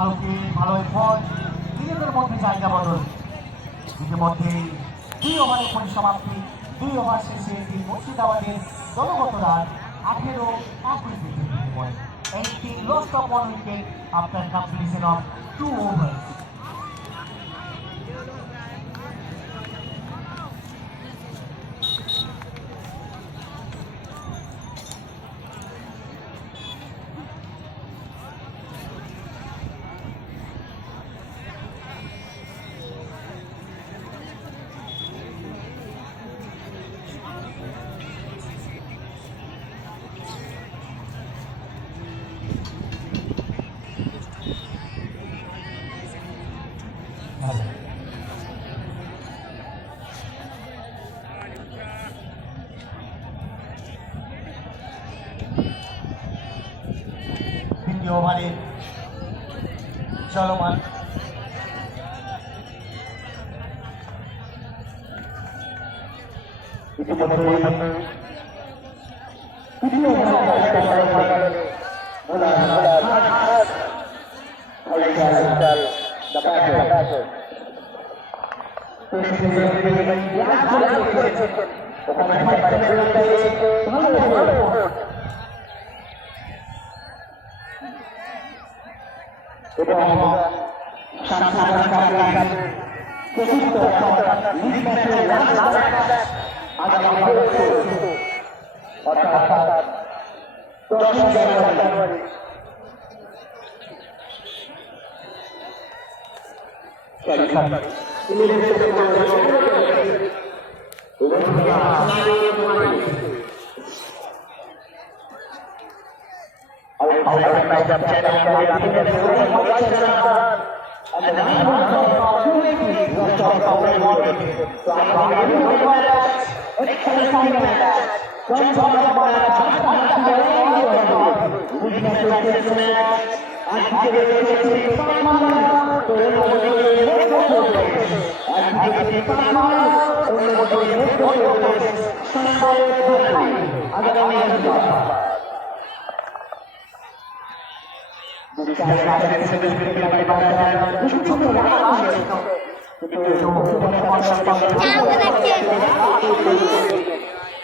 ভালো ফল নিজেদের মধ্যে জায়গা বদল ইতিমধ্যে 2 ওভারের পরিসমাপ্তি 2 ওভার শেষে মুর্শিদাবাদের দলগত run 18 18 lost of 1 wicket after completion of 2 overs. ওভারে চলমান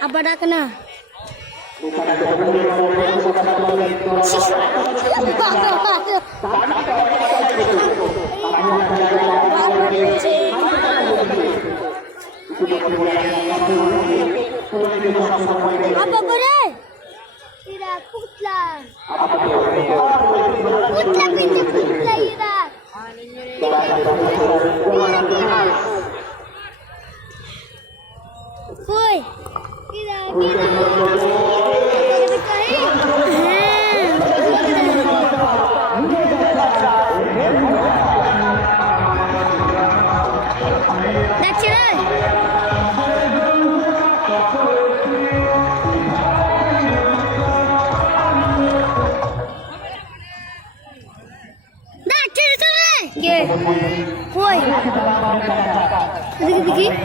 apa dah kena? Apa boleh? Tidak putla. Putla pintu putla ira. Fui. Tidak. Foi. Foi.